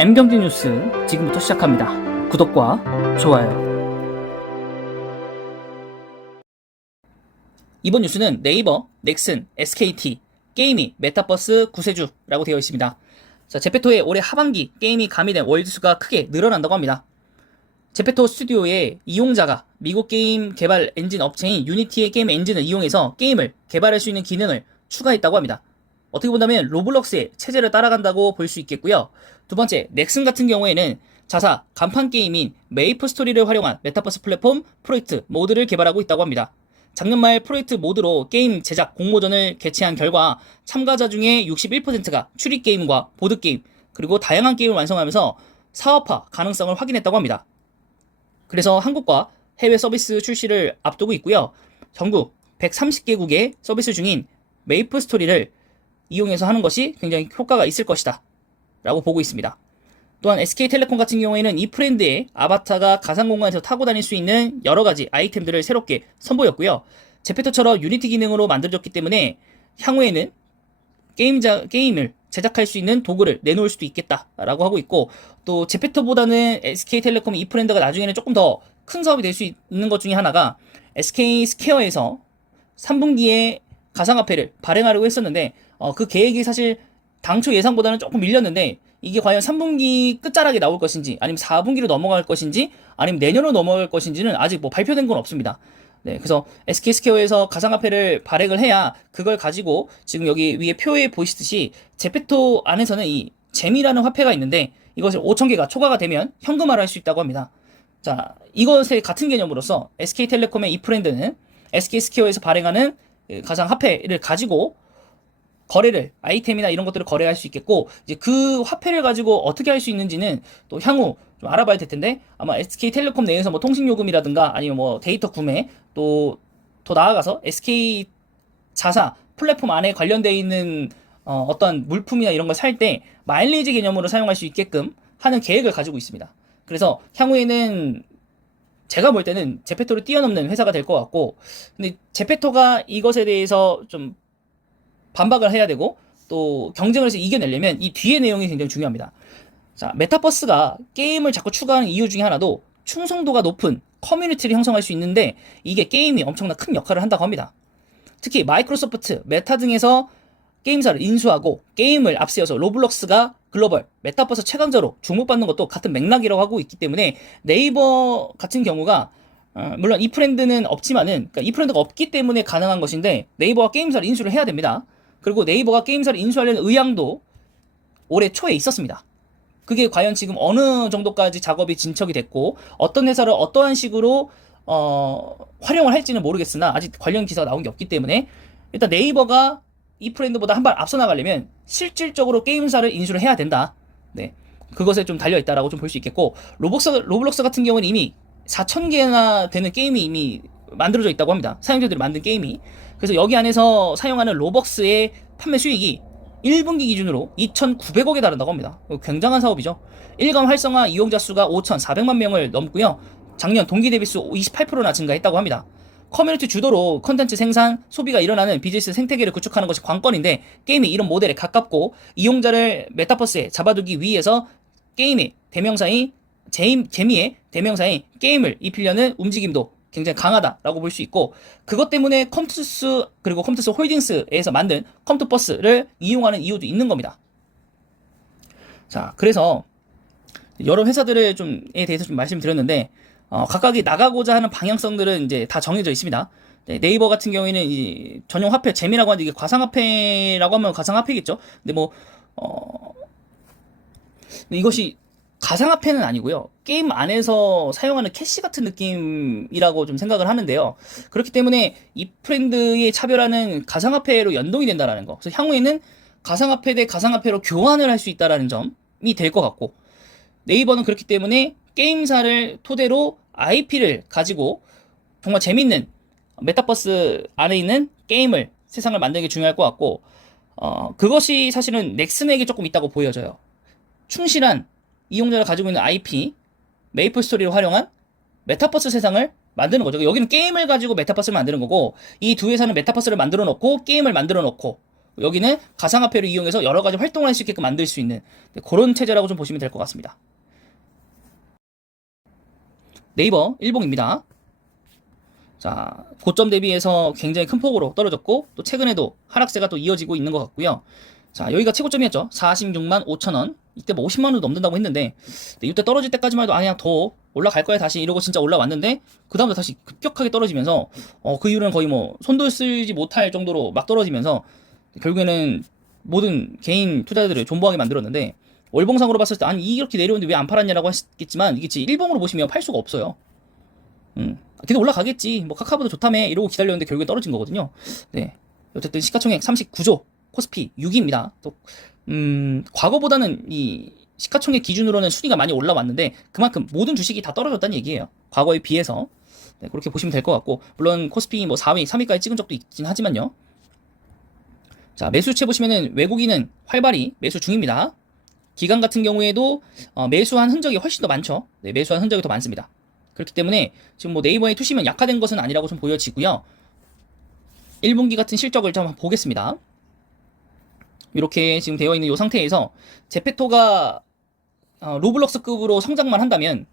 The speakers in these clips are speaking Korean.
M경제 뉴스 지금부터 시작합니다. 구독과 좋아요. 이번 뉴스는 네이버, 넥슨, SKT, 게임이 메타버스 구세주라고 되어 있습니다. 자, 제페토의 올해 하반기 게임이 가미된 월드수가 크게 늘어난다고 합니다. 제페토 스튜디오의 이용자가 미국 게임 개발 엔진 업체인 유니티의 게임 엔진을 이용해서 게임을 개발할 수 있는 기능을 추가했다고 합니다. 어떻게 본다면 로블록스의 체제를 따라간다고 볼 수 있겠고요. 두 번째, 넥슨 같은 경우에는 자사 간판 게임인 메이플 스토리를 활용한 메타버스 플랫폼 프로젝트 모드를 개발하고 있다고 합니다. 작년 말 프로젝트 모드로 게임 제작 공모전을 개최한 결과 참가자 중에 61%가 추리 게임과 보드 게임 그리고 다양한 게임을 완성하면서 사업화 가능성을 확인했다고 합니다. 그래서 한국과 해외 서비스 출시를 앞두고 있고요. 전국 130개국의 서비스 중인 메이플 스토리를 이용해서 하는 것이 굉장히 효과가 있을 것이다 라고 보고 있습니다. 또한 SK텔레콤 같은 경우에는 이 브랜드의 아바타가 가상공간에서 타고 다닐 수 있는 여러가지 아이템들을 새롭게 선보였고요. 제페토처럼 유니티 기능으로 만들어졌기 때문에 향후에는 게임을 제작할 수 있는 도구를 내놓을 수도 있겠다라고 하고 있고, 또 제페토보다는 SK텔레콤 이 브랜드가 나중에는 조금 더 큰 사업이 될 수 있는 것 중에 하나가 SK 스퀘어에서 3분기에 가상화폐를 발행하려고 했었는데 그 계획이 사실 당초 예상보다는 조금 밀렸는데 이게 과연 3분기 끝자락에 나올 것인지 아니면 4분기로 넘어갈 것인지 아니면 내년으로 넘어갈 것인지는 아직 뭐 발표된 건 없습니다. 네, 그래서 SK 스퀘어에서 가상화폐를 발행을 해야 그걸 가지고 지금 여기 위에 표에 보시듯이 제페토 안에서는 이 재미라는 화폐가 있는데 이것을 5,000개가 초과가 되면 현금화를 할 수 있다고 합니다. 자, 이것의 같은 개념으로서 SK텔레콤의 이 브랜드는 SK 스퀘어에서 발행하는 가상화폐를 가지고 거래를, 아이템이나 이런 것들을 거래할 수 있겠고, 이제 그 화폐를 가지고 어떻게 할 수 있는지는 또 향후 좀 알아봐야 될 텐데, 아마 SK텔레콤 내에서 뭐 통신요금이라든가 아니면 뭐 데이터 구매, 또 더 나아가서 SK 자사 플랫폼 안에 관련되어 있는 어떤 물품이나 이런 걸 살 때 마일리지 개념으로 사용할 수 있게끔 하는 계획을 가지고 있습니다. 그래서 향후에는 제가 볼 때는 제페토를 뛰어넘는 회사가 될 것 같고, 근데 제페토가 이것에 대해서 좀 반박을 해야 되고 또 경쟁을 해서 이겨내려면 이 뒤의 내용이 굉장히 중요합니다. 자, 메타버스가 게임을 자꾸 추가하는 이유 중에 하나도 충성도가 높은 커뮤니티를 형성할 수 있는데 이게 게임이 엄청난 큰 역할을 한다고 합니다. 특히 마이크로소프트, 메타 등에서 게임사를 인수하고 게임을 앞세워서 로블록스가 글로벌 메타버스 최강자로 주목받는 것도 같은 맥락이라고 하고 있기 때문에 네이버 같은 경우가 물론 이 브랜드는 없지만은, 그러니까 이 브랜드가 없기 때문에 가능한 것인데 네이버가 게임사를 인수를 해야 됩니다. 그리고 네이버가 게임사를 인수하려는 의향도 올해 초에 있었습니다. 그게 과연 지금 어느 정도까지 작업이 진척이 됐고 어떤 회사를 어떠한 식으로 활용을 할지는 모르겠으나 아직 관련 기사가 나온 게 없기 때문에 일단 네이버가 이 브랜드보다 한 발 앞서 나가려면 실질적으로 게임사를 인수를 해야 된다. 네, 그것에 좀 달려있다라고 좀 볼 수 있겠고, 로블록스 같은 경우는 이미 4,000개나 되는 게임이 이미 만들어져 있다고 합니다. 사용자들이 만든 게임이. 그래서 여기 안에서 사용하는 로벅스의 판매 수익이 1분기 기준으로 2,900억에 달한다고 합니다. 굉장한 사업이죠. 일감 활성화 이용자 수가 5,400만 명을 넘고요. 작년 동기 대비 수 28%나 증가했다고 합니다. 커뮤니티 주도로 컨텐츠 생산, 소비가 일어나는 비즈니스 생태계를 구축하는 것이 관건인데 게임이 이런 모델에 가깝고 이용자를 메타버스에 잡아두기 위해서 게임의 대명사인 재미의 대명사인 게임을 입히려는 움직임도 굉장히 강하다라고 볼 수 있고, 그것 때문에 컴투스 그리고 컴투스 홀딩스에서 만든 컴투버스를 이용하는 이유도 있는 겁니다. 자, 그래서 여러 회사들에 대해서 좀 말씀드렸는데 각각이 나가고자 하는 방향성들은 이제 다 정해져 있습니다. 네, 네이버 같은 경우에는 이 전용 화폐 재미라고 하는데 이게 가상화폐라고 하면 가상화폐겠죠. 근데 이것이 가상화폐는 아니고요. 게임 안에서 사용하는 캐시 같은 느낌이라고 좀 생각을 하는데요. 그렇기 때문에 이 브랜드의 차별화는 가상화폐로 연동이 된다라는 거. 그래서 향후에는 가상화폐 대 가상화폐로 교환을 할 수 있다라는 점이 될 것 같고, 네이버는 그렇기 때문에 게임사를 토대로 IP를 가지고 정말 재밌는 메타버스 안에 있는 게임을 세상을 만드는 게 중요할 것 같고, 그것이 사실은 넥슨에게 조금 있다고 보여져요. 충실한 이용자를 가지고 있는 IP, 메이플 스토리를 활용한 메타버스 세상을 만드는 거죠. 여기는 게임을 가지고 메타버스를 만드는 거고, 이 두 회사는 메타버스를 만들어 놓고 게임을 만들어 놓고 여기는 가상화폐를 이용해서 여러 가지 활동을 할 수 있게끔 만들 수 있는 그런 체제라고 좀 보시면 될 것 같습니다. 네이버 일봉입니다. 자, 고점 대비해서 굉장히 큰 폭으로 떨어졌고 또 최근에도 하락세가 또 이어지고 있는 것 같고요. 자, 여기가 최고점이었죠. 46만 5천 원. 이때 뭐 50만 원도 넘는다고 했는데 이때 떨어질 때까지만 해도 그냥 더 올라갈 거야 다시 이러고 진짜 올라왔는데 그 다음부터 다시 급격하게 떨어지면서 그 이후로는 거의 뭐 손도 쓰지 못할 정도로 막 떨어지면서 결국에는 모든 개인 투자자들을 존버하게 만들었는데 월봉상으로 봤을 때 아니 이렇게 내려오는데 왜 안 팔았냐라고 하셨겠지만 이게 일봉으로 보시면 팔 수가 없어요. 걔도 올라가겠지. 뭐 카카오도 좋다며 이러고 기다렸는데 결국에 떨어진 거거든요. 네. 어쨌든 시가총액 39조, 코스피 6위입니다. 또 과거보다는 이 시가총액 기준으로는 순위가 많이 올라왔는데 그만큼 모든 주식이 다 떨어졌다는 얘기예요. 과거에 비해서. 네, 그렇게 보시면 될 것 같고 물론 코스피 뭐 4위, 3위까지 찍은 적도 있긴 하지만요. 자, 매수채 보시면은 외국인은 활발히 매수 중입니다. 기관 같은 경우에도 매수한 흔적이 훨씬 더 많죠. 네, 매수한 흔적이 더 많습니다. 그렇기 때문에 지금 뭐 네이버의 투심은 약화된 것은 아니라고 좀 보여지고요. 1분기 같은 실적을 좀 보겠습니다. 이렇게 지금 되어 있는 이 상태에서 제페토가 로블록스급으로 성장만 한다면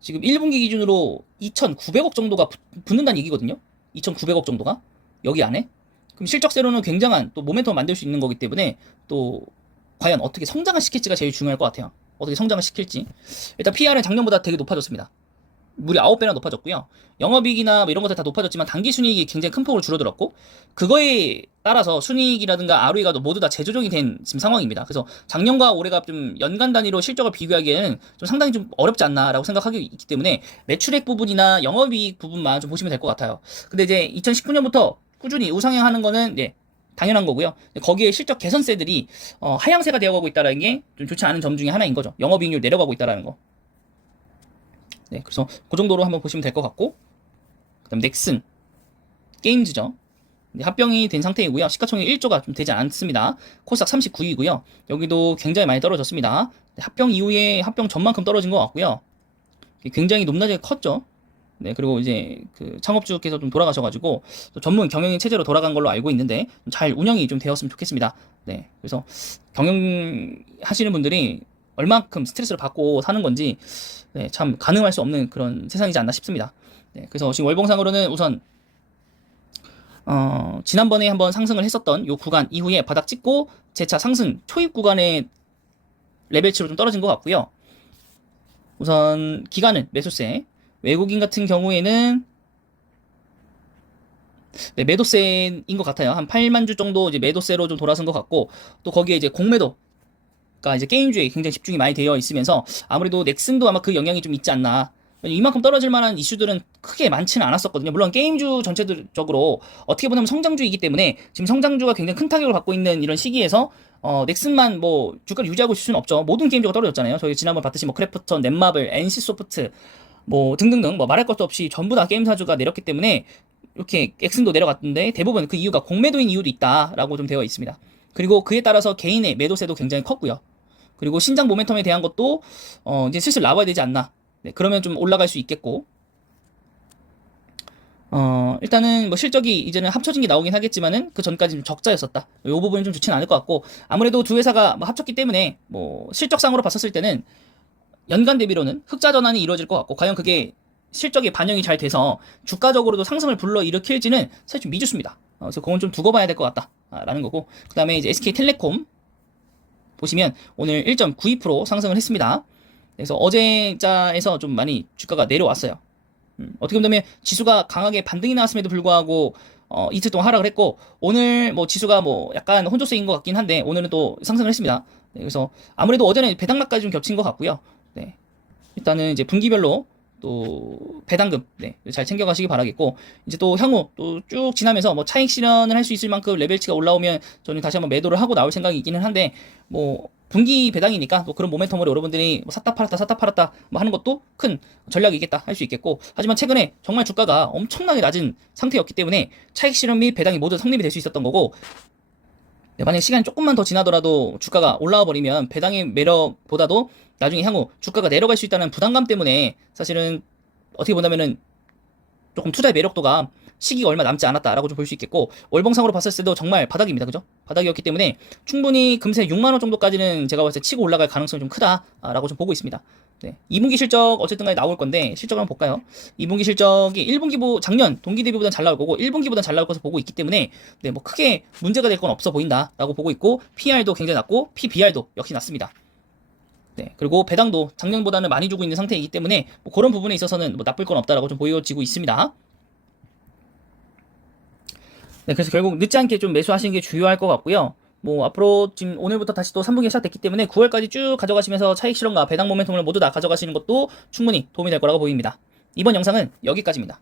지금 1분기 기준으로 2,900억 정도가 붙는다는 얘기거든요. 2,900억 정도가 여기 안에. 그럼 실적세로는 굉장한 또 모멘텀을 만들 수 있는 거기 때문에 또 과연 어떻게 성장을 시킬지가 제일 중요할 것 같아요. 어떻게 성장을 시킬지. 일단 PR은 작년보다 되게 높아졌습니다. 무려 9배나 높아졌고요. 영업이익이나 뭐 이런 것들 다 높아졌지만 당기순이익이 굉장히 큰 폭으로 줄어들었고 그거에 따라서 순이익이라든가 ROE가 모두 다 재조정이 된 지금 상황입니다. 그래서 작년과 올해가 좀 연간 단위로 실적을 비교하기에는 좀 상당히 좀 어렵지 않나라고 생각하기 있기 때문에 매출액 부분이나 영업이익 부분만 좀 보시면 될 것 같아요. 근데 이제 2019년부터 꾸준히 우상향하는 거는 당연한 거고요. 거기에 실적 개선세들이 하향세가 되어가고 있다는 게 좀 좋지 않은 점 중에 하나인 거죠. 영업이익률 내려가고 있다는 거. 네, 그래서 그 정도로 한번 보시면 될 것 같고 그다음 넥슨 게임즈죠. 합병이 된 상태이고요. 시가총액 1조가 좀 되지 않습니다. 코스닥 39위고요. 여기도 굉장히 많이 떨어졌습니다. 합병 이후에 합병 전만큼 떨어진 것 같고요. 굉장히 높낮이가 컸죠. 네, 그리고 이제 그 창업주께서 좀 돌아가셔가지고 또 전문 경영인 체제로 돌아간 걸로 알고 있는데 잘 운영이 좀 되었으면 좋겠습니다. 네, 그래서 경영하시는 분들이 얼만큼 스트레스를 받고 사는 건지 참 가늠할 수 없는 그런 세상이지 않나 싶습니다. 네, 그래서 지금 월봉상으로는 우선 지난번에 한번 상승을 했었던 요 구간 이후에 바닥 찍고 재차 상승 초입 구간의 레벨치로 좀 떨어진 것 같고요. 우선 기간은 매수세, 외국인 같은 경우에는 매도세인 것 같아요. 한 8만 주 정도 이제 매도세로 좀 돌아선 것 같고 또 거기에 이제 공매도 그러니까 이제 게임주에 굉장히 집중이 많이 되어 있으면서 아무래도 넥슨도 아마 그 영향이 좀 있지 않나. 이만큼 떨어질 만한 이슈들은 크게 많지는 않았었거든요. 물론 게임주 전체적으로 어떻게 보면 성장주이기 때문에 지금 성장주가 굉장히 큰 타격을 받고 있는 이런 시기에서 넥슨만 뭐 주가를 유지하고 있을 수는 없죠. 모든 게임주가 떨어졌잖아요. 저희 지난번 봤듯이 뭐 크래프톤, 넷마블, NC소프트 뭐 등등등 뭐 말할 것도 없이 전부 다 게임사주가 내렸기 때문에 이렇게 넥슨도 내려갔는데 대부분 그 이유가 공매도인 이유도 있다라고 좀 되어 있습니다. 그리고 그에 따라서 개인의 매도세도 굉장히 컸고요. 그리고 신장 모멘텀에 대한 것도 이제 슬슬 나와야 되지 않나. 네, 그러면 좀 올라갈 수 있겠고. 일단은 뭐 실적이 이제는 합쳐진 게 나오긴 하겠지만은 그 전까지 좀 적자였었다. 이 부분은 좀 좋지는 않을 것 같고 아무래도 두 회사가 뭐 합쳤기 때문에 뭐 실적상으로 봤었을 때는 연간 대비로는 흑자 전환이 이루어질 것 같고 과연 그게 실적에 반영이 잘 돼서 주가적으로도 상승을 불러 일으킬지는 사실 좀 미지수입니다. 그래서 그건 좀 두고 봐야 될 것 같다라는 거고 그 다음에 이제 SK텔레콤 보시면 오늘 1.92% 상승을 했습니다. 그래서 어제자에서 좀 많이 주가가 내려왔어요. 어떻게 보면 지수가 강하게 반등이 나왔음에도 불구하고 이틀 동안 하락을 했고 오늘 뭐 지수가 뭐 약간 혼조세인 것 같긴 한데 오늘은 또 상승을 했습니다. 네, 그래서 아무래도 어제는 배당락까지 좀 겹친 것 같고요. 네, 일단은 이제 분기별로 또 배당금 잘 챙겨가시기 바라겠고 이제 또 향후 또 쭉 지나면서 뭐 차익 실현을 할 수 있을 만큼 레벨치가 올라오면 저는 다시 한번 매도를 하고 나올 생각이 있기는 한데 뭐 분기 배당이니까 또 그런 모멘텀으로 여러분들이 뭐 샀다 팔았다 뭐 하는 것도 큰 전략이겠다 할 수 있겠고 하지만 최근에 정말 주가가 엄청나게 낮은 상태였기 때문에 차익 실현 및 배당이 모두 성립이 될 수 있었던 거고 만약에 시간이 조금만 더 지나더라도 주가가 올라와 버리면 배당의 매력보다도 나중에 향후 주가가 내려갈 수 있다는 부담감 때문에 사실은 어떻게 본다면은 조금 투자의 매력도가 시기가 얼마 남지 않았다라고 좀 볼 수 있겠고, 월봉상으로 봤을 때도 정말 바닥입니다. 그죠? 바닥이었기 때문에 충분히 금세 6만원 정도까지는 제가 봤을 때 치고 올라갈 가능성이 좀 크다라고 좀 보고 있습니다. 네. 2분기 실적 어쨌든 간에 나올 건데, 실적을 한번 볼까요? 2분기 실적이 1분기 작년 동기 대비보다는 잘 나올 거고 1분기보다는 잘 나올 것으로 보고 있기 때문에, 네, 뭐 크게 문제가 될 건 없어 보인다라고 보고 있고, PR도 굉장히 낮고 PBR도 역시 낮습니다. 네, 그리고 배당도 작년보다는 많이 주고 있는 상태이기 때문에 뭐 그런 부분에 있어서는 뭐 나쁠 건 없다라고 좀 보여지고 있습니다. 네, 그래서 결국 늦지 않게 좀 매수하시는 게 중요할 것 같고요. 뭐 앞으로 지금 오늘부터 다시 또 3분기 시작됐기 때문에 9월까지 쭉 가져가시면서 차익 실현과 배당 모멘텀을 모두 다 가져가시는 것도 충분히 도움이 될 거라고 보입니다. 이번 영상은 여기까지입니다.